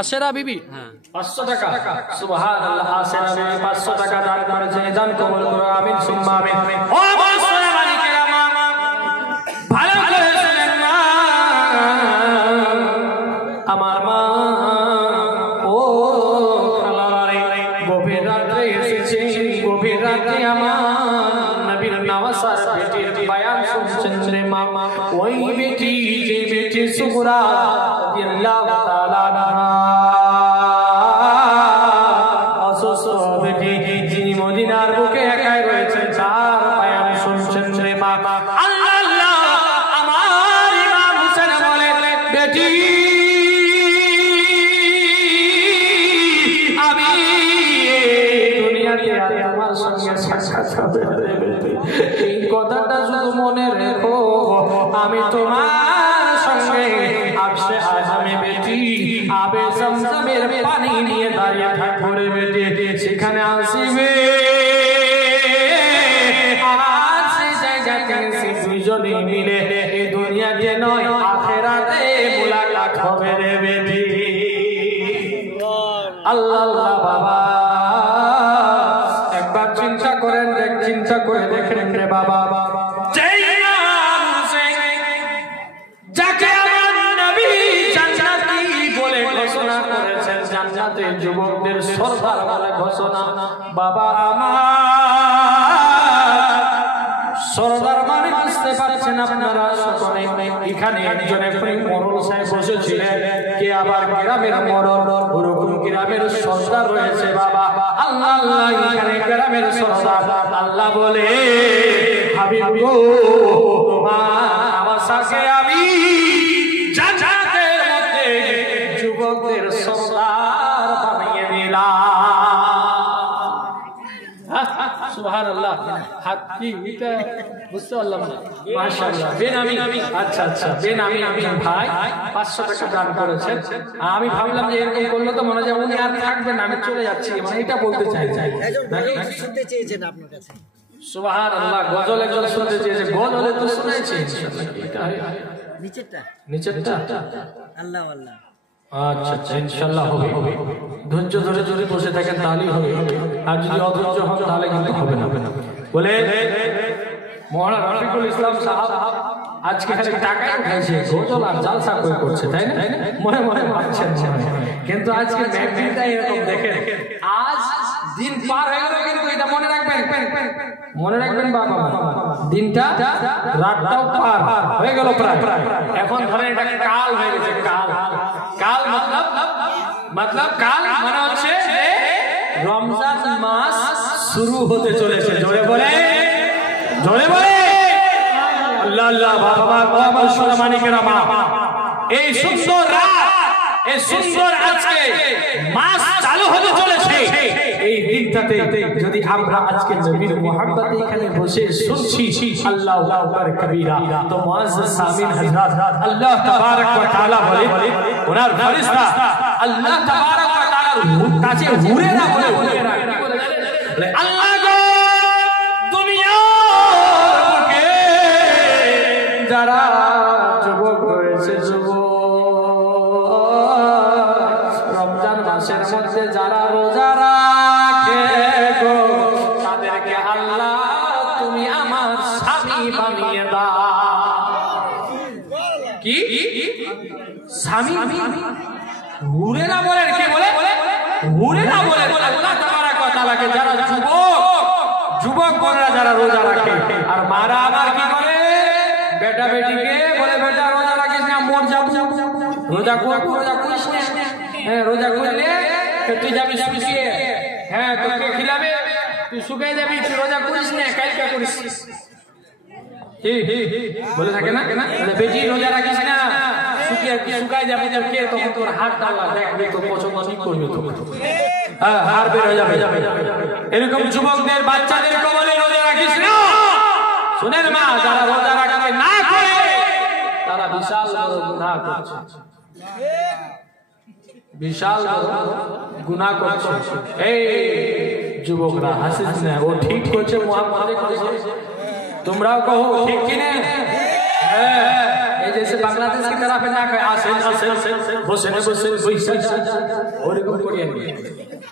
আশেরা বিবি 500 টাকা সুবহানাল্লাহ আশেরা বিবি 500 টাকা দান করেছেন দান কবুল করো আমিন সুম্মা আমিন ও মুসলমান মালিকেরা ভালো করে শুনেন না আমার মা ও খালারে গভীর রাতে এসেছে গভীর রাতে আমার নবীর নওয়াসার বেটির বয়ান শুনছেন রে মা ওই বেটি যে বেটি সুগরা রাদিয়াল্লাহু তাআলা এই কথাটা শুধু মনে রেখো আমি তোমার সঙ্গে আবশে আজমে বেটি আবে জমজমের পানি নিয়ে দাঁড়িয়ে থাকবো রে বেটি সেখানে আসিবে আর সেই জায়গাতে দুইজনে মিলে এই দুনিয়াতে নয় আখিরাতে মুলাকাত হবে রে বেটি আল্লাহ আল্লাহ বাবা একবার চিন্তা করে দেখেন রে বাবা যাকে আমার নবী জান্নাতি বলে ঘোষণা করেছেন জান্নাতের যুবকদের সরদার বলে ঘোষণা বাবা আমার সরদার মানে বুঝতে পারছেন আপনারা সকলে এখানে একজন এখনই মরল সাহেব বসেছিলেন কে আবার গ্রামের মরল ওরকম গ্রামের সরদার রয়েছে বাবা আল্লাহ আল্লাহ এখানে গ্রামের সরদার আল্লাহ বলে হাবিব গো তোমার আমার সাথে আমি জান্নাতের মধ্যে যুবকদের সরদার বানিয়ে দিলাম। সুবহানাল্লাহ। হাত কি এটা বুঝতে পারলাম না। মাশাআল্লাহ। বেনামি, আচ্ছা আচ্ছা, বেনামি একজন ভাই 500 টাকা দান করেছেন। আমি ভাবলাম যে এরকম করলে তো মনে হয় উনি আর থাকবেন না, আমি চলে যাচ্ছি, মানে এটা বলতে চাই। নাকি শুনতে চেয়েছেন আপনার কাছে। সুবহানাল্লাহ। গজল একজন শুনতে চেয়েছে, গজলে তো শুনেছি নিচেরটা আল্লাহ আল্লাহ। আচ্ছা আচ্ছা, ইনশাআল্লাহ হবে। ধৈর্য ধরে যদি বসে থাকেন তাহলেই হবে, আর যদি অধৈর্য হন তাহলে কিন্তু হবে না। বলে মৌলানা রফিকুল ইসলাম সাহেব আজকে খালি টাকাই খাইছে, গজল আর জালসা কই করছে, তাই না? মনে মনে ভাবছেন, কিন্তু আজকে ম্যাগজিনটা এরকম দেখেন। আজ দিন পার হয়ে গেল, কিন্তু এটা মনে রাখবেন, মনে রাখবেন বাবা, দিনটা রাতটাও পার হয়ে গেল প্রায়। এখন ধরেন এটা কাল হয়ে গেছে। কাল মতলব কাল মানে হচ্ছে রমজান মাস শুরু হতে চলেছে। জোরে বলে আল্লাহ আল্লাহ। বাবা আমার সোনামানিকেরা, মা, এই সুন্দর রাত, এই সুন্দর আজকে মাস চালু হতে চলেছে। এই দিনটাতে যদি আমরা আজকে নবীর মুহাব্বতে এখানে বসে শুনছি আল্লাহু আকবার কবীরা, তো মুআজ্জাজ সামিন হযরত আল্লাহ তাবারক ওয়া তাআলা বলে, ওনার ফেরেশতা আল্লাহ তাবারক ওয়া তাআলার কাছে হুরেরা বলে, আল্লাহ গো, দুনিয়ার বুকে যারা যুবক রয়েছে, রমজান মাসের মধ্যে যারা রোজা রাখে গো, তাদেরকে আল্লাহ তুমি আমার স্বামী বানিয়ে দাও। কি স্বামী? হুরেরা বলেন, কে বলে? হুরেরা বলে আল্লাহ তাবারক ওয়া তাআলাকে যারা যুবক বোনেরা যারা রোজা রাখে। আর মারা আবার কি করে? বেটা বেটিকে বলে, বেটা রোজা রাখিস না, মর যাবো, রোজা করিস না। হ্যাঁ, রোজা করলে তুই যাবি শুকিয়ে, হ্যাঁ তোকে খিলাবে, তুই শুকিয়ে যাবি, তুই রোজা করিস না, কালকে করিস, বলে থাকে না? বেটি রোজা রাখিস না, শুকায় যাবে, তখন তোর হাত ডালা দেখবে তো পছন্দ করবে, তো হার বের হয়ে যাবে। এরকম যুবকদের বাচ্চাদেরকে বলে রোজা রাখিস না। শুনেন মা, যারা রোজা রাখতে না করে তারা বিশাল গুনাহ করছে, বিশাল গুনাহ করছে। এই যুবকরা হাসিস না, ও ঠিক করছে, মুহাম্মদের কাছে তোমরাও কहो ঠিক কি না? হ্যাঁ, এই যে বাংলাদেশ की तरफ না কয় আসেন বসেন ওরকম করিয়ে নিয়ে,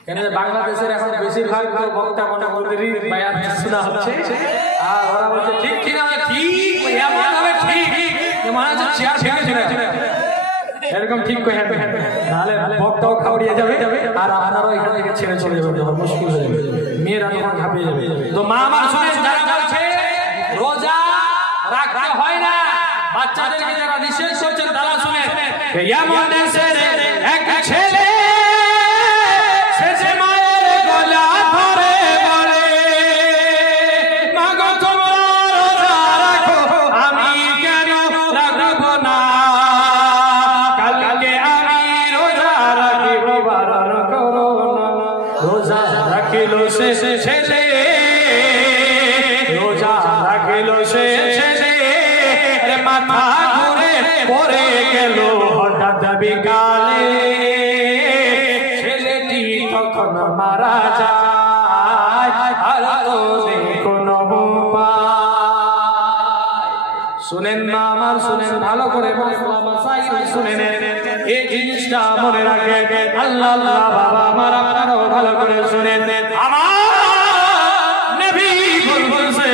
কেন বাংলাদেশের এখন বেশিরভাগ বক্তা মন্ডলীর বয়ান শোনা হচ্ছে, আর ওরা বলছে ঠিক কি না, ঠিক এমন হবে, ঠিক মানে হচ্ছে চেয়ার ভেঙে চলে যাবে, এরকম ঠিক কই হবে, নালে বক্তাও খাওড়িয়ে যাবে, আর আপনারাও এখান থেকে ছেড়ে চলে যাবে, যখন মুশকিল হয়ে যাবে, মেয়েরা তখন ঘাবড়ে যাবে। তো মা আমার শুনে যারা বলছে রোজা রাখতে হয় না, বাচ্চাদেরকে যারা নিষেধ করছেন তারা শুনে, এমন দেশের এক ছেলে শেষে মায়ের গলা ধরে বলে, মাগো তোমরা রোজা রাখো, আমি কেন রাখবো না, কালকে আমি রোজা রাখিব, বারণ করো না। রোজা রাখিল সে ছেলে, রোজা রাখিল সে ছেলে, মাথা ঘুরে পড়ে গেল হঠাৎ বিকালে, ছেলেটি তখন মারা যায়, আর তো কোনো উপায়। শুনেন না আমার, শুনেন ভালো করে, শুনেন এই জিনিসটা মনে রাখেন। আল্লাহ আল্লাহ বাবা আমার, আপনারাও ভালো করে শুনেন। আমার নবী বলছে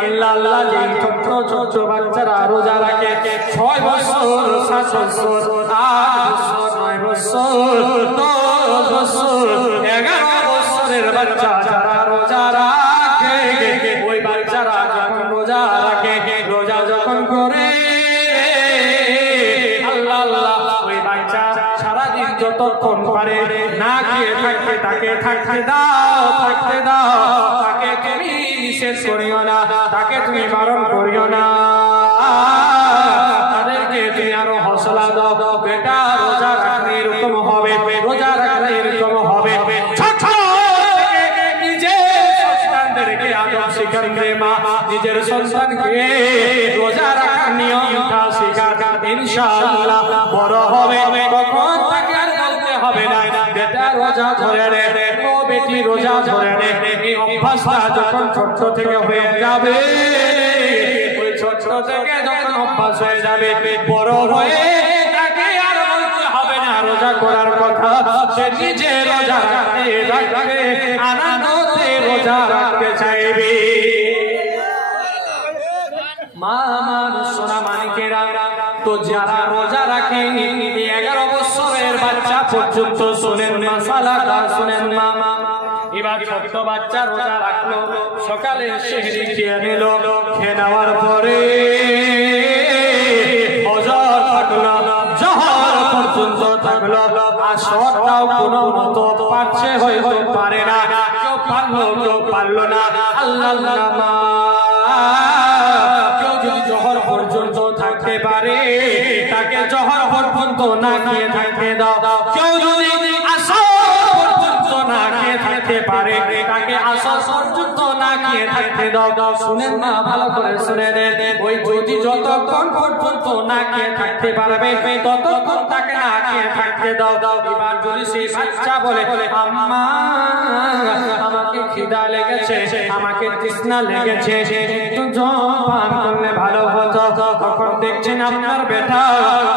আল্লাহ আল্লাহ যে ছোট ছোট বাচ্চারা রোজা রাখে 6 বছর 7 বছর 8 বছর 9 বছর 10 বছর 11 বছরের বাচ্চা যারা রোজা রাখে, ওই বাচ্চারা যখন রোজা রাখে, রোজা যখন করে আল্লাহ আল্লাহ ওই বাচ্চা সারাদিন যতক্ষণ পারে না খেয়ে থাকতে, তাকে থাকতে দাও, থাকতে দাও, তাকে তুমি নিষেধ করিও না, তাকে তুমি বারণ করিও না, তাদেরকে তুমি আরো হৌসলা দাও, বেটা রোজা রাখনির এরকম হবে, রোজা রাখলে এরকম হবে। নিজের আদব শিখান রে মা, নিজের সন্তানকে রোজা রাখার নিয়মটা শিখান। ইনশাআল্লাহ বড় হবে তখন তাকে আর বলতে হবে না বেটা রোজা ধরে রে, ও বেটি রোজা ধরে রে। এই অভ্যাসটা যখন ছোট থেকে হয়ে যাবে, ওই ছোট থেকে যখন অভ্যাস হয়ে যাবে, বড় হয়ে তাকে আর বলতে হবে না রোজা করার কথা। সে নিজে রোজা রাখবে, আনন্দে রোজা রাখতে চাইবে। মা আমার সোনা মানিকেরা, তো যারা রোজা রাখে 11 বছরের বাচ্চা পর্যন্ত, শুনেন মাসালাটা শুনেন মা। এবার ছোট্ট বাচ্চা রোজা রাখলো, সকালে সেহরি খেয়ে নিল, খেয়ে নেওয়ার পরে ফজর থাকলো, জোহর পর্যন্ত থাকলো, আসরটাও কোনো মতো পারছে হয়তো পারে না, কেউ পারলো কেউ পারলো না। আল্লাহ কেউ যদি জোহর পর্যন্ত থাকতে পারে তাকে জোহর পর্যন্ত না খেয়ে থাকতে দাও। কেউ যদি আসর পর্যন্ত না খেয়ে থাকতে পারে তাকে আসর পর্যন্ত না খেয়ে থাকতে দাও। শুনেন না, ভালো করে শুনে নেন। ওই যদি যতক্ষণ পর্যন্ত না খেয়ে থাকতে পারবে ততক্ষণ তাকে না খেয়ে থাকতে দাও। এবার যদি সেই বাচ্চা বলে আম্মা আমাকে খিদা লেগেছে, আমাকে তৃষ্ণা লেগেছে, একটু জল পান করলে ভালো হতো, তখন দেখছেন আপনার বেটা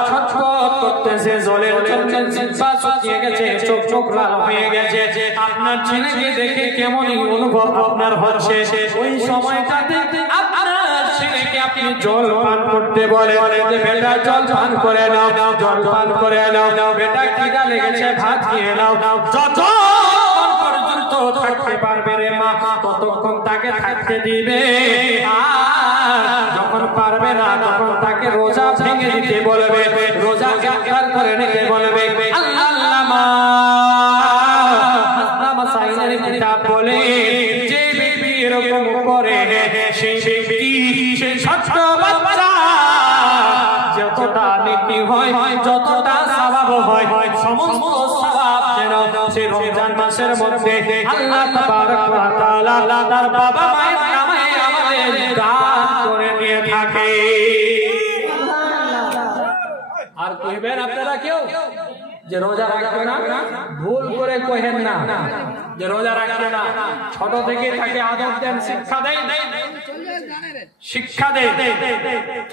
ছটফট করতেছে, জলের জন্য জিহ্বা শুকিয়ে গেছে, চোখ লাল হয়ে গেছে। আপনার ছেলেকে দেখে কেমনই অনুভব আপনার হচ্ছে। ওই সময়টাতে আপনার ছেলেকে আপনি জল পান করতে বলে যে বেটা জল পান করে নাও, জল পান করে নাও, বেটা খিদা লেগেছে ভাত খেয়ে নাও। যতক্ষণ পর্যন্ত থাকতে পারবে রে মা ততক্ষণ তাকে থাকতে দিবে, আর যখন পারবে না তখন তাকে রোজা ভেঙে দিতে বলবে, রোজা গ্রেফতার করে নিতে বলবে। আল্লামা মাসাইলের কিতাব বলে যে ব্যক্তি এরকম করে সেই ব্যক্তি, সেই ছোট্ট বাচ্চা যতটা নেকি হয়, যতটা সওয়াব হয়, সমস্ত সওয়াব যেন সে রমজান মাসের মধ্যে আল্লাহ তাবারক ওয়া তাআলা তার বাবা মায়ের নামে আমাদের দান করে দিয়ে থাকে। আর কইবেন আপনারা কেউ যে রোজা রাখবে না, ভুল করে কহেন না যে রোজা রাখবে না। ছোট থেকে তাকে আদব দেন, শিক্ষা দেন।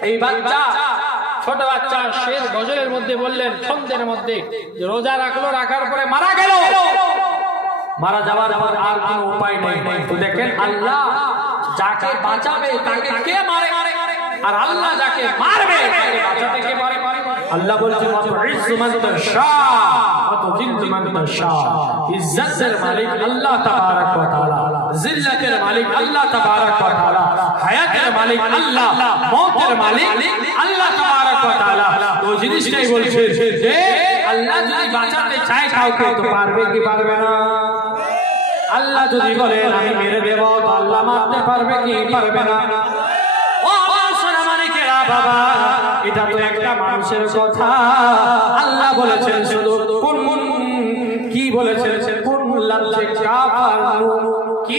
এই বাচ্চা ছোট বাচ্চা শের গজলের মধ্যে বললেন, ছন্দের মধ্যে, যে রোজা রাখলো, রাখার পরে মারা গেল, মারা যাওয়ার পর আর কোনো উপায় নেই। তো দেখেন আল্লাহ যাকে বাঁচাবে তাকে কে মারে, আর আল্লাহ যাকে মারবে তাকে বাঁচাতে কে পারে? আল্লাহ বলছে মাতুইজ্জু মান তাশা ওয়া তুযিল্লু মান তাশা। ইজ্জতের মালিক আল্লাহ তাবারক ওয়া তাআলা, জিল্লাতের মালিক আল্লাহ তাবারক ওয়া তাআলা, হায়াতের মালিক আল্লাহ, মওতের মালিক আল্লাহ তাবারক ওয়া তাআলা। তো জিনিসটাই বলছে যে আল্লাহ যদি বাঁচাতে চায় কাউকে তো পারবে কি পারবে না? আল্লাহ যদি বলে আমি মেরে দেব তো আল্লাহ মারতে পারবে কি পারবে না? ও সোনা মানিকেরা বাবা, এটা তো একটা মানুষের কথা। আল্লাহ বলেছেন শুধু কোন কি বলেছেন, কোন লাফজে কাফারু, কি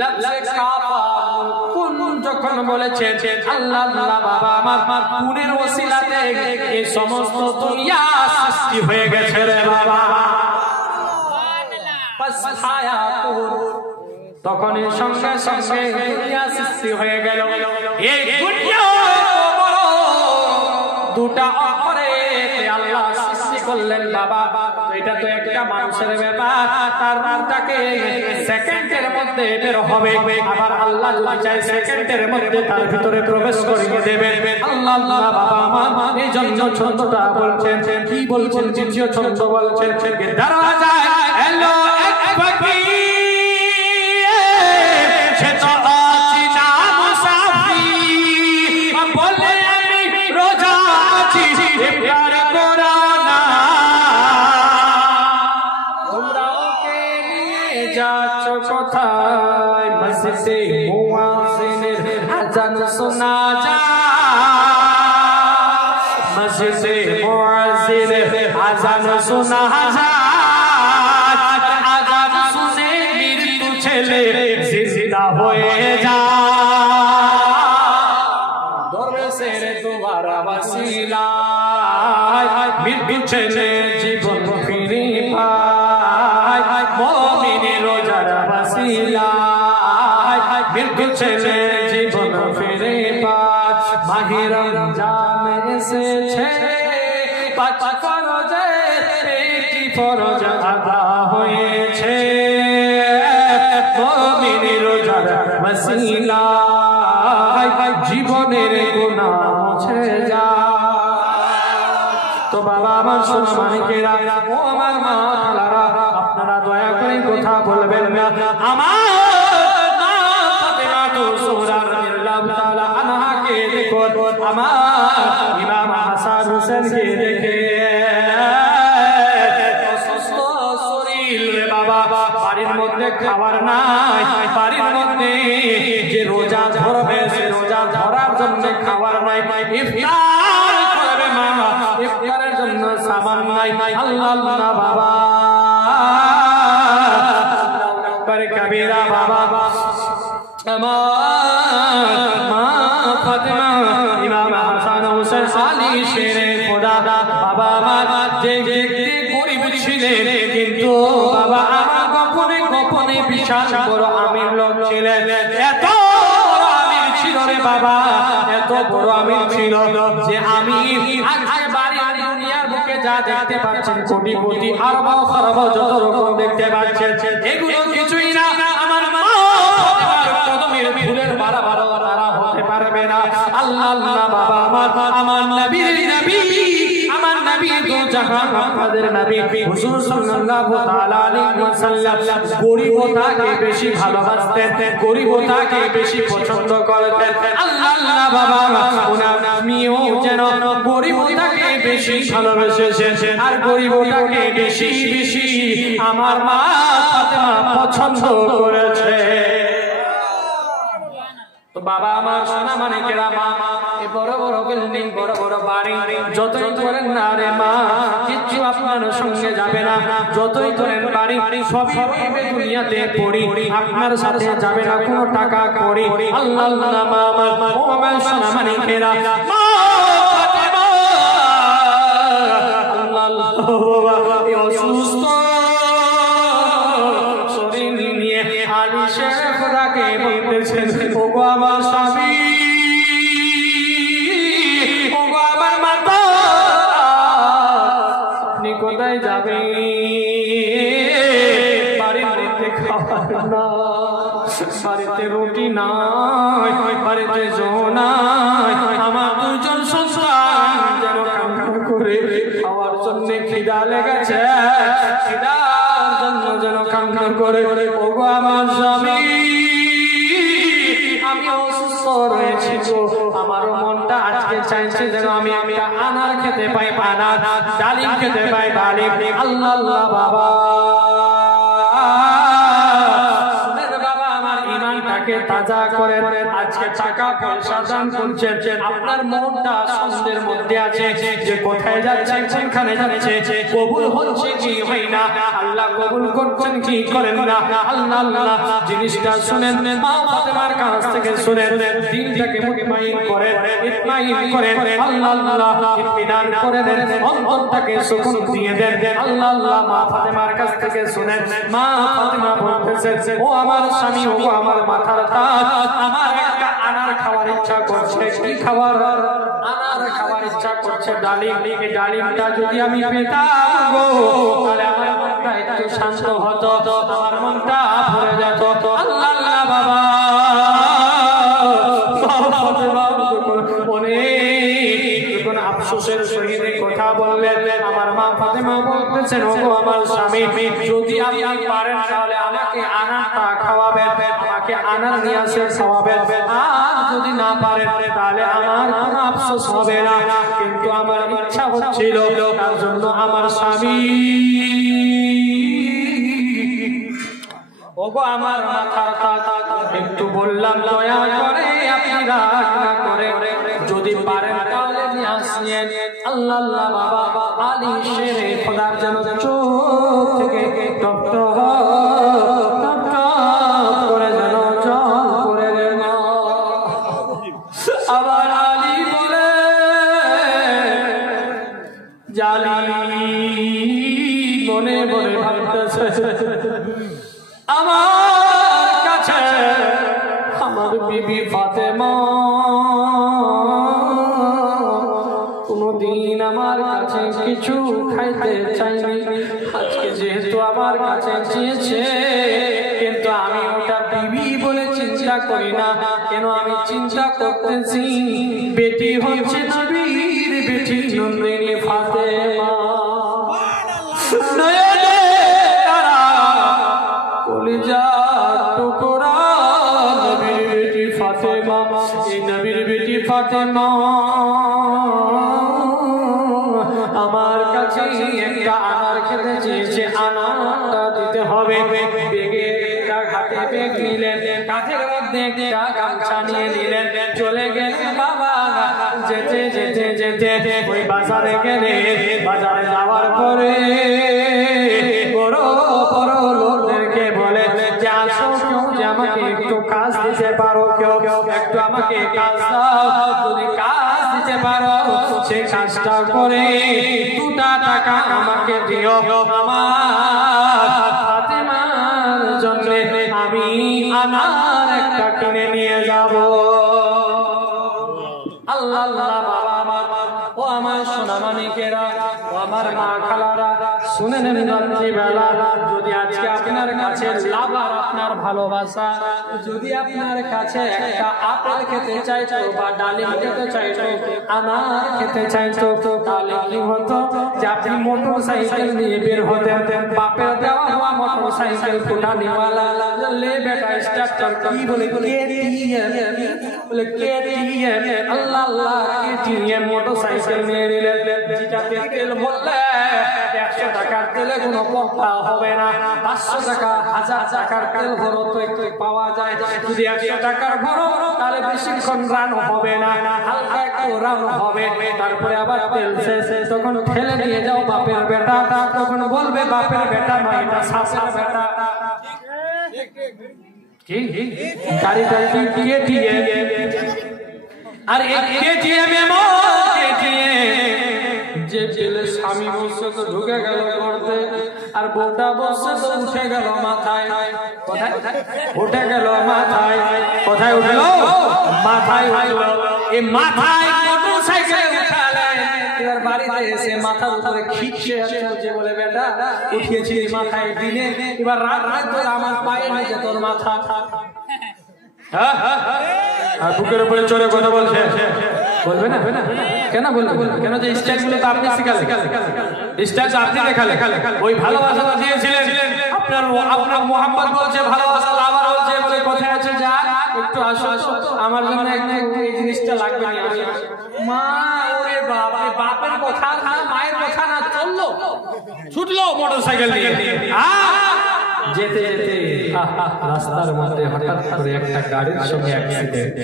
লাফজে কাফারু, কোন যখন বলেছেন আল্লাহ বাবা আমার কোনের ওসিলাতে এই সমস্ত দুনিয়া সৃষ্টি হয়ে গেছে রে বাবা। তখন সঙ্গে সঙ্গে দুনিয়া সৃষ্টি হয়ে গেল। এই দুনিয়া দুটা অক্ষরে আল্লাহ সৃষ্টি করলেন বাবা। এটা তো একটা মানুষের ব্যাপার, তার রূহটাকে সেকেন্ডের মধ্যে বের হবে। আবার আল্লাহ যদি চায় সেকেন্ডের মধ্যে তার ভিতরে প্রবেশ করিয়ে দেবেন। আল্লাহ বাবা আমার এই জন্য ছন্দটা বলছেন, কি বলছেন? দ্বিতীয় ছন্দ বলছেন দরওয়াজা এলো এক পাখি, সে তো অচেনা মুসাফির, বলে আমি রোজা আছি ইফতার করো না। তোমরা ওকে নিয়ে যাচ্ছ কোথায়? মসজিদে মুয়াজ্জিনের আযান শোনা যায়, মসজিদে মুয়াজ্জিনের আযান আজান শোনা যায়, আজান শুনে মৃত্যু ছেলে জিন্দা হয়ে যায়। দরবেশের দোয়ার ওসিলায় মৃত্যু ছেলে জীবন ফিরে পায়, মুমিনের রোজার ওসিলায় মৃত্যু ছেলে জীবন ফিরে পায়। মাহে রমজান এসেছে, পাঁচ ফরজের একটি ফরজ আদা হয়েছে, মুমিনের রোজার ওসিলায় জীবনের গুনাহ মুছে যায়। তো বাবা আমার সোনা মানিকেরা, ও আমার মা খালারা, আপনারা দয়া করে কথা বলবেন না। আমার মা ফাতেমা তো সুরা রাদিয়াল্লাহু তাআলা আনহাকে দেখো, আমার ইমাম হাসান হোসেনকে দেখে অসুস্থ শরীর রে বাবা, বাড়ির মধ্যে খাবার নাই, বাড়ির মধ্যে যে রোজা ধরবে সে রোজা ধরার জন্য খাবার নাই, ইফতার করবে মা, ইফতারের জন্য সামান নাই। আল্লাহ আল্লাহ বাবা করে কবিরা বাবা, আমার মা ফাতেমা ইমাম হাসান হোসেন আলী শেরে খোদা বাবা আমার যে দেখতে গরিব ছিলেন, কিন্তু বাবা আমার গোপনে গোপনে বিশাল বড় আমির লোক ছিলেন। এত বড় আমির ছিল রে বাবা, এত বড় আমির ছিল যে আমি আজকে বাড়ি দুনিয়ার বুকে যা দেখতে পাচ্ছেন, কোটি কোটি আরব খরব যত রকম দেখতে পাচ্ছেন, এগুলো কিছুই না। আমার মা কদমের ফুলের বাড়া বাড়া তারা হতে পারবে না। আল্লাহ আল্লাহ বাবা আমার নবীর নবী, আমার নবী দু জাহান আমাদের নবী হুজুর সাল্লাল্লাহু তাআলা আলাইহি ওয়াসাল্লাম গরিবতাকে বেশি ভালোবাসতেন, গরিবতাকে বেশি পছন্দ করতেন। আল্লাহ আল্লাহ বাবা ওনার আমিও যেন গরিবতাকে বেশি ভালোবেসেছেন, আর গরিবতাকে বেশি বেশি আমার মা ফাতেমা পছন্দ করেছে। তো বাবা আমার সোনা মানিকেরা, মা এই বড় বড় বিল্ডিং, বড় বড় বাড়ি যতই করেন না রে মা, কিচ্ছু আপনার সঙ্গে যাবে না। যতই করেন বাড়ি সবই দুনিয়াতে পড়ি, আপনার সাথে যাবে না কোনো টাকা করি। আল্লাহ আল্লাহ মা আমার ও আমার সোনা মানিকেরা, মা ফাতেমা আল্লাহ আল্লাহ এই অসুস্থ শরীর নিয়ে আলী শেরে খোদাকে বলতেছেন, ও গো আমার স্বামী, ও গো আমার মাতা, আপনি কোথায় যাবেন? বাড়িতে খাবার না, বাড়িতে রুটি নাই, বাড়িতে জো নাই, আমার দুজন সন্তান যেন কান্না করে খাওয়ার জন্য খিদা লেগেছে, খিদার জন্য যেন কান্না করে। ও গো আমার স্বামী, আমি অসুস্থ রয়েছি গো, আমার মনটা আজকে চাইছে যেন আমি একটা আনার খেতে পাই, আনার, ডালিম খেতে পাই, ডালিম। আল্লাহ আল্লাহ বাবা তাজা করেন, আজকে টাকা পয়সা দান করছেন, আপনার মনটা সন্দের মধ্যে আছে যে কোথায় যাচ্ছেন, সেখানে যাচ্ছে, কবুল হচ্ছে কি হয় না, আল্লাহ কবুল করছেন কি করেন না। আল্লাহ আল্লাহ জিনিসটা শুনেন, মা ফাতেমার কাছ থেকে শুনেন, দিনটাকে মুতমাইন করেন, ইতমাইন করেন। আল্লাহ আল্লাহ ইতমিনান করেন, অন্তরটাকে সুকুন দিয়ে দেন। আল্লাহ আল্লাহ মা ফাতেমার কাছ থেকে শুনেন, মা ফাতেমা বলতেছেন, ও আমার স্বামী, ও আমার মাথার তাজ, আমার একটা আনার খাওয়ার ইচ্ছা করছে। কি খাবার? আনার খাওয়ার ইচ্ছা করছে, ডালিম। এই ডালিমটা যদি আমি পেতাম গো, তাহলে আমার মনটা একটু শান্ত হতো, আমার মনটা ভরে যেত। আল্লাহ আল্লাহ বাবা অনেক আফসোসের সহিত কথা বললেন। আমার মা ফাতেমা বলতেছেন, ও গো আমার স্বামী, যদি আপনি পারেন তাহলে আমাকে আনারটা খাওয়াবেন, আমাকে আনার নিয়ে আসে খাওয়াবেন, আর যদি না পারেন তাহলে আমার কোনো আফসোস হবে না। কিন্তু আমার ইচ্ছা হচ্ছিল, তার জন্য আমার স্বামী, ও গো আমার মাথার তাজ, একটু বললাম দয়া করে আপনি রাগ না করে যদি পারেন তাহলে নিয়ে আসেন। আল্লাহ আল্লাহ বাবা আলী শেরে খোদার যেন চোখ থেকে টপ টপ টপ টপ করে যেন জল করে গেল। আবার আলী বলে জালি মনে মনে ভাবতেছে আমার কাছে আমার বিবি ফাতেমা কোনদিন আমার কাছে কিছু খাইতে চাইনি, আজকে যেহেতু আমার কাছে চেয়েছে, কিন্তু আমি ওটা বিবি বলে চিন্তা করি না। কেন আমি চিন্তা করতেছি বেটি হচ্ছে নবীর বেটি নন্দিনী ফাতেমা, নয়নে তারা কলিজা টুকরা নবীর বেটি ফাতেমা। এই নবীর বেটি ফাতেমা আমার কাছে একটা আনার খেতে চেয়েছে, আনারটা দিতে হবে। বেগে হাতে বেগ নিলেন, কাঁধের মধ্যে একটা গামছা নিয়ে নিলেন, চলে গেলেন বাবা। যেতে যেতে যেতে ওই বাজারে গেলে, বাজারে যাওয়ার পরে বড় বড় লোকদেরকে বলে যে আসো কেউ যে আমাকে একটু কাজ দিতে পারো, কেউ একটু আমাকে কাজ দাও, যদি কাজ দিতে পারো সে কাজটা করে 2টা টাকা আমাকে দিও, আমার ফাতেমার জন্য আমি আনার একটা কিনে নিয়ে যাব। আল্লাহ আল্লাহ বাবা আমার, ও আমার সোনা মানিকেরা, ও আমার মা খালারা, শুনে নেন রাত্রিবেলা, যদি আজকে আপনার কাছে লাভ আর আপনার ভালোবাসা, যদি আপনার কাছে একটা আপেল খেতে চাইতো বা ডালিম খেতে চাইতো, আনার খেতে চাইতো, তাহলে কি হতো যে আপনি মোটর সাইকেল নিয়ে বের হতেন, বাপের দেওয়া হওয়া মোটর সাইকেল ফুটানিওয়ালা, লে বেটা স্টার্টার কি বলে কেটিএম, বলে কেটিএম, আল্লাহ আল্লাহ কেটিএম মোটর সাইকেল নিয়ে নিলেন, যেটাতে তেল বললে 100 টাকার তেলে কোনো পম্পা হবে না, 500 টাকা 1000 টাকার তেল ভরো তো একটু পাওয়া যায়, যদি 100 টাকার ভরো তাহলে বেশিক্ষণ রান হবে না, হালকা একটু রান হবে। তারপরে আবার তেল শেষ, তখন ঠেলে নিয়ে যাও বাপের বেটা, তখন বলবে বাপের বেটা নয়, এটা শাশুর বেটা। কি গাড়িটা কেটিএম, আর এই কেটিএম এমন কেটিএম যে ছেলে স্বামী বসে তো ঢুকে গেল করতে, আর বউটা বসে তো উঠে গেল মাথায়, কোথায় উঠে গেল মাথায়, কোথায় উঠলো মাথায় উঠলো, এই মাথায় মোটরসাইকেলে উঠালে, এবার বাড়িতে এসে মাথার উপরে খিচ্ছে যে বলে বেটা উঠিয়েছি মাথায় দিনে, এবার রাত রাত ধরে আমার পায়ে নিচে তোর মাথা, আর বুকের উপরে চড়ে কথা বলছে, বলবে না কেন বলবে, কেন যে স্টাইল গুলো তো আপনি শিখালেন, স্টাইল তো আপনি দেখালেন, ওই ভালোবাসাটা দিয়েছিলেন আপনার, আপনার মোহাম্মদ বলছে ভালোবাসা আবার বলছে বলে কোথায় আছে, যা একটু আসো আমার জন্য একটু এই জিনিসটা লাগবে না, মা ওরে বাপ, বাপের কথা না মায়ের কথা না, চললো ছুটলো মোটরসাইকেল নিয়ে, যেতে যেতে রাস্তার মধ্যে হঠাৎ করে একটা গাড়ির সঙ্গে অ্যাক্সিডেন্ট,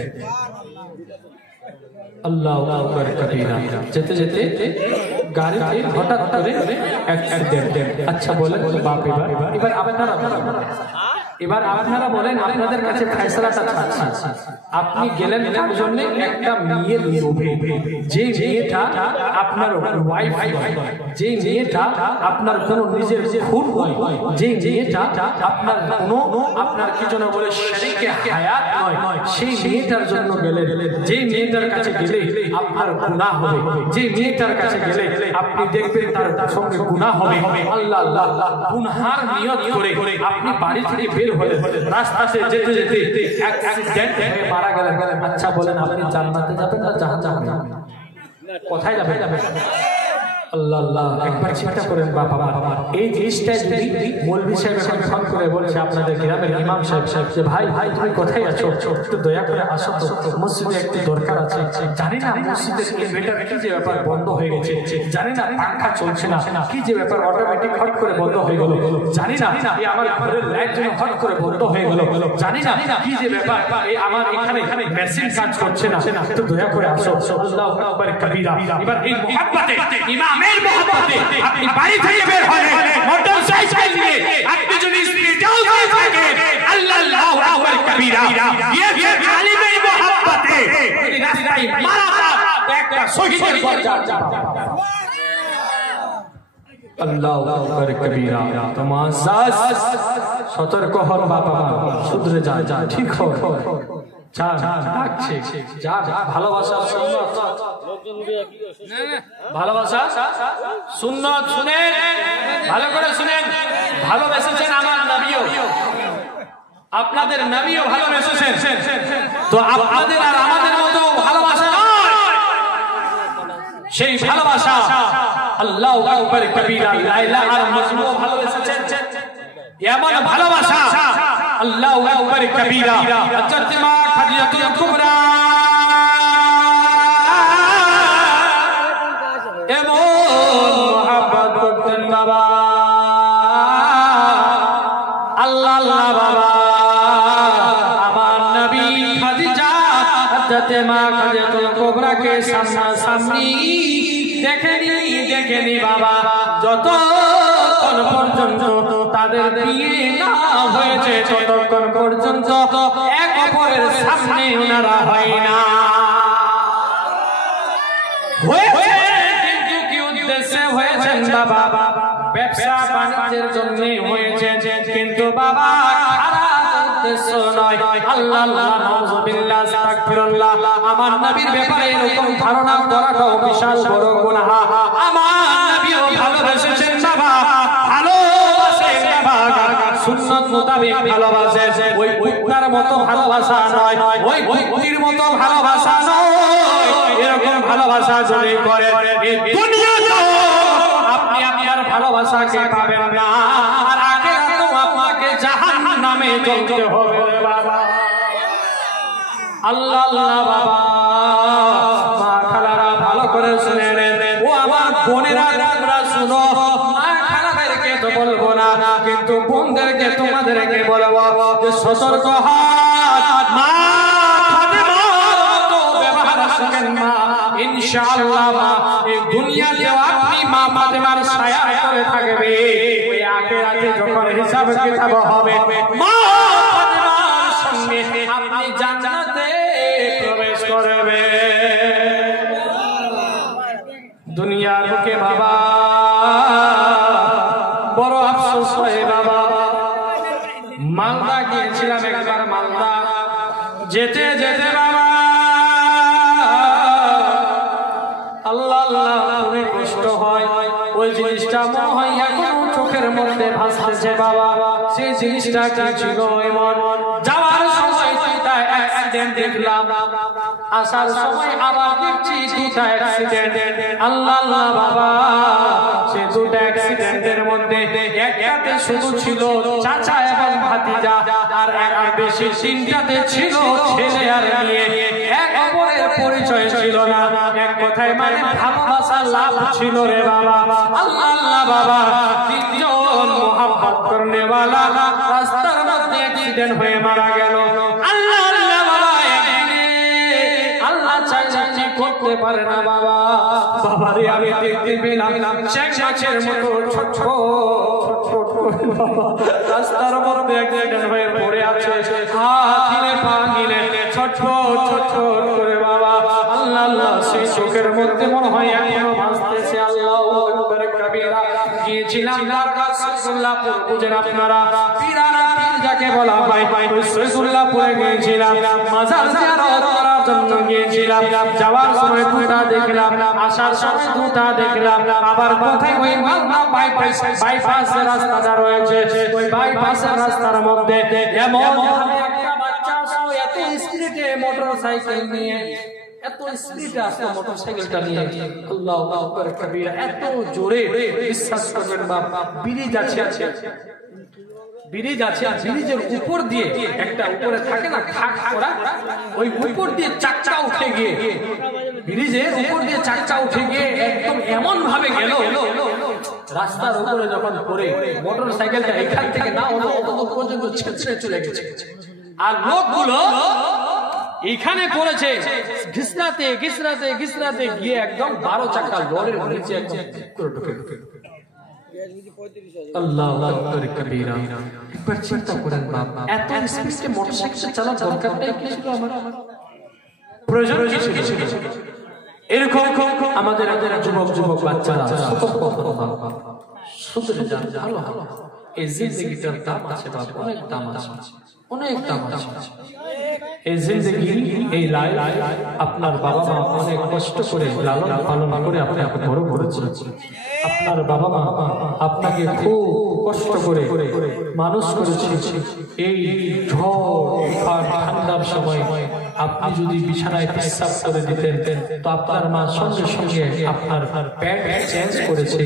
আল্লাহু আকবার কবিরা, যেতে যেতে গাড়িতে হঠাৎ করে অ্যাক্সিডেন্ট। আচ্ছা বলেন তো বাপ, এবার আপনারা বলেন, আপনাদের কাছে ফয়সালাটা চাচ্ছি, আপনি গেলেন তার জন্য একটা মেয়ের লোভে, যে মেয়েটা আপনার ওয়াইফ হয়, যে মেয়েটা আপনার কোনো নিজের খুন হয়, যে মেয়েটা আপনার কোনো আপনার কি যেন বলে শরীকে হায়াত নয়, সেই মেয়েটার জন্য গেলেন, যে মেয়েটার কাছে গেলে আপনার গুনাহ হবে, যে মেয়েটার কাছে গেলে আপনি দেখবেন তার সঙ্গে গুনাহ হবে, আল্লাহ আল্লাহ গুনহার নিয়ত করে আপনি বাড়ি থেকে বের হলেন, রাস্তাতে যেতে যেতে অ্যাক্সিডেন্ট হয়ে মারা গেলেন। আচ্ছা বলেন আপনি জান্নাতে যাবেন না জাহান্নামে? কোথায় যাবেন? আল্লাহ আল্লাহ, একবার চিন্তা করেন বাবা, এই জিনিসটা যদি মৌলভী সাহেব এখন ফোন করে বলছে আপনাদের গ্রামের ইমাম সাহেব যে ভাই তুমি কোথায় আছো, একটু দয়া করে আসো তো, মসজিদে একটু দরকার আছে, জানি না মসজিদের ইনভার্টার কি যে ব্যাপার বন্ধ হয়ে গেছে, জানি না পাঙ্খা চলছে না, কি যে ব্যাপার অটোমেটিক হট করে বন্ধ হয়ে গেল, জানি না এই আমার ঘরের লাইট যেন হট করে বন্ধ হয়ে গেল, জানি না কি যে ব্যাপার এই আমার এখানে মেশিন কাজ করছে না, একটু দয়া করে আসো। আল্লাহু আকবার কবীরা। এবার এই মুহাব্বতে ইমাম আমের মহব্বতে আপনি বাড়ি থেকে বের হলেন মোটরসাইকেল নিয়ে, আপনি যদি স্পিডেও যেতে থাকেন আল্লাহু আকবার কবীরা, ये আলিমের মহব্বতে যদি রাস্তায় মারা যান তো একটা শহীদের দরজা। আল্লাহু আকবার কবীরা। তোমার সতর্ক হন বাবা, শুধরে যা, ঠিক হও, যা ডাকছে, যা ভালোবাসা সুন্নাত, ভালোবাসা সুন্নাত শুনেন, ভালো করে শুনেন। ভালোবেসেছেন আমার নবীও, আপনাদের নবীও ভালোবেসেছেন, তো আপনাদের আর আমাদের মতো ভালোবাসা নয়, সেই ভালোবাসা আল্লাহু আকবার কবীরা লাইলা আর মজনু ভালোবেসেছেন, এমন ভালোবাসা আল্লাহু আকবার কবীরা হযরত মা খাদিজাতুল কুবরা এমন মহব্বত করতেন বাবা, আল্লাহ আল্লাহ বাবা। আমার নবী খাদিজা হযরত মা খাদিজাতুল কুবরাকে সামনাসামনি দেখেনি বাবা, যতক্ষণ পর্যন্ত তাদের বিয়ে না হয়েছে ততক্ষণ পর্যন্ত এক অপরের সামনে ওনারা হয় না। কিন্তু কি উদ্দেশ্যে হয়েছেন বাবা? ব্যবসা বাণিজ্যের জন্য হয়েছে, কিন্তু বাবা উদ্দেশ্য নয়। আল্লাহ আল্লাহ নাউযুবিল্লাহ আস্তাগফিরুল্লাহ। আমার নবীর ব্যাপারে এরকম ধারণা করাটাও বিশাল বড় গুনাহ। আমার নবীও ভালোবেসেছেন বাবা, ভালোবাসেন বাবা, সুন্নাত মোতাবেক ভালোবাসে, ওই কুত্তার মতো ভালোবাসা নয়, ওই কুত্তির মতো ভালোবাসা নয়। এরকম ভালোবাসা যদি করে এই দুনিয়াতে আপনি আপনার ভালোবাসাকে পাবেন না, আর আখিরাতেও আপনাকে জাহান্নামে জ্বলতে হবে বাবা। আল্লাহ আল্লাহ বাবা। মা খালারা ভালো করে শুনে নেন, ও আমার বোনেরা তোমরা শুনো, মা খালাদেরকে তো বলবো না, কিন্তু বোনদেরকে তোমাদেরকে বলবো যে সতর্ক হন। মা ফাতেমার মতো ব্যবহার শিখেন মা, ইনশাআল্লাহ মা এই দুনিয়াতে আপনি মা ফাতেমার ছায়া করে থাকবে, ওই আখিরাতে যখন হিসাব কিতাব হবে মা ফাতেমার সঙ্গে আপনি জান্নাতে প্রবেশ করবে। দুনিয়ার বুকে বাবা বড় আফসোস হয় বাবা। মালদা গিয়েছিলাম একবার, মালদা যেতে যেতে বাবা আল্লাহ আল্লাহ খুবই কষ্ট হয়। ওই জিনিসটা মনে হয় এখনো চোখের মধ্যে ভাসতেছে বাবা। সেই জিনিসটা কি ছিল এমন? যাওয়ার সময় দুটা অ্যাক্সিডেন্ট দেখলাম, আসার সময় আবার দেখছি দুটা অ্যাক্সিডেন্ট। আল্লাহ আল্লাহ বাবা, সেই দুটা অ্যাক্সিডেন্টের মধ্যে একটাতে শুধু ছিল চাচা এবং ভাতিজা, আর বেশি তিনটাতে ছিল ছেলে আর মেয়ে। এক অপরের পরিচয় ছিল না, এক কথায় মানে ভালোবাসা লাভ ছিল রে বাবা। আল্লাহ আল্লাহ বাবা, তিনজন মোহাব্বত করনে ওয়ালা রাস্তার মধ্যে অ্যাক্সিডেন্ট হয়ে মারা গেল। আল্লাহ আল্লাহ বাবা, আল্লাহ চাইছে করতে পারে না বাবা। বাবারে আমি দেখতে পেলাম শেখ মাছের মতো ছোট ছোট রাস্তার মধ্যে অ্যাক্সিডেন্ট হয়ে পড়ে আছে, হাত গিলে পা গিলে ছোট ছোট করে বাবা। আল্লাহ আল্লাহ, সেই চোখের মধ্যে মনে হয় এখনো ভাসতেছে। আল্লাহু আকবার কবীরা। গিয়েছিলাম দরগা সৈয়দুল্লাহপুর, বুঝেন আপনারা, পীরানা পীর যাকে বলা হয়, ওই সৈয়দুল্লাহপুরে গিয়েছিলাম, মাজার জিয়ারত করার জন্য গিয়েছিলাম। যাওয়ার সময় দুটা দেখলাম, আসার সময় দুটা দেখলাম। আবার কোথায় ওই মালদা বাইপাসের রাস্তাটা রয়েছে, ওই বাইপাসের রাস্তার মধ্যে এমন একটা বাচ্চা এত স্পিডে মোটরসাইকেল নিয়ে, এত স্পিডে আসতো মোটরসাইকেলটা নিয়ে, আল্লাহু আকবার কবীরা, এত জোরে, বিশ্বাস করবেন বাবা, ব্রিজ আছে, ব্রিজ আছে, ব্রিজের উপর দিয়ে একটা উপরে থাকে না খাট করা, ওই উপর দিয়ে চাকা উঠে গিয়ে, ব্রিজের উপর দিয়ে চাকা উঠে গিয়ে একদম এমন ভাবে গেল, রাস্তার উপরে যখন পড়ে মোটরসাইকেলটা এখান থেকে না হলো অত পর্যন্ত ছেড়ে চলে গেছে। আর লোকগুলো এইখানে পড়েছে ঘিসরাতে ঘিসরাতে ঘিসরাতে গিয়ে একদম 12 চাকা লরির নিচে একদম করে ঢুকে আল্লাহু আকবার কবীরা। একবার চিন্তা করেন বাপ, এত স্পিডে মোটরসাইকেল চালানোর দরকারটাই কি ছিল? আমার প্রয়োজন কি ছিল? এরকম আমাদের যুবক বাচ্চারা শুধরে যান, ভালো ভালো। এই জিন্দেগিটার দাম আছে বাপ, অনেক দাম আছে, অনেক দাম আছে। এই জিন্দেগি, এই লাইফ আপনার বাবা মা অনেক কষ্ট করে লালন পালন করে আপনাকে বড় করেছে। আপনার বাবা মা আপনাকে খুব কষ্ট করে মানুষ করেছে। এই ঝড় ঠান্ডার সময় আপনি যদি বিছানায় পেশাব করে দিতেন তো আপনার মা সঙ্গে সঙ্গে আপনার প্যান্ট চেঞ্জ করেছে,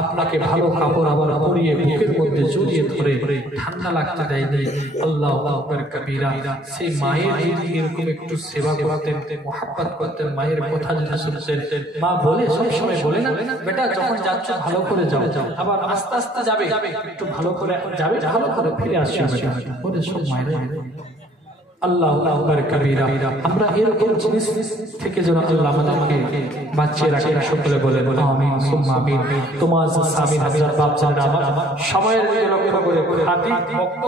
আপনাকে ভালো কাপড় আবার পরিয়ে বুকের মধ্যে জড়িয়ে ধরে ঠান্ডা লাগতে দেয়নি। আল্লাহু আকবার কবীরা। সেই মায়ের যদি এরকম একটু সেবা করতেন, মোহাব্বত করতেন, মায়ের কথা যদি শুনতেন। মা বলে সবসময় বলে না, বেটা যখন যাচ্ছ ভালো করে যাও, আবার আস্তে আস্তে যাবে, একটু ভালো করে যাবে, ভালো করে ফিরে আসবে বলে সব মায়েরা। আল্লাহু আকবার কবীরা। আমরা এরকম জিনিস থেকে যেন আল্লাহ আমাদেরকে বাঁচিয়ে রাখেন। সকলে বলে আমিন সুম্মা আমিন। তোমার স্বামী হাজার বাপ জানেন আমার সময়ের লক্ষ্য করে খাঁটি বক্তব্য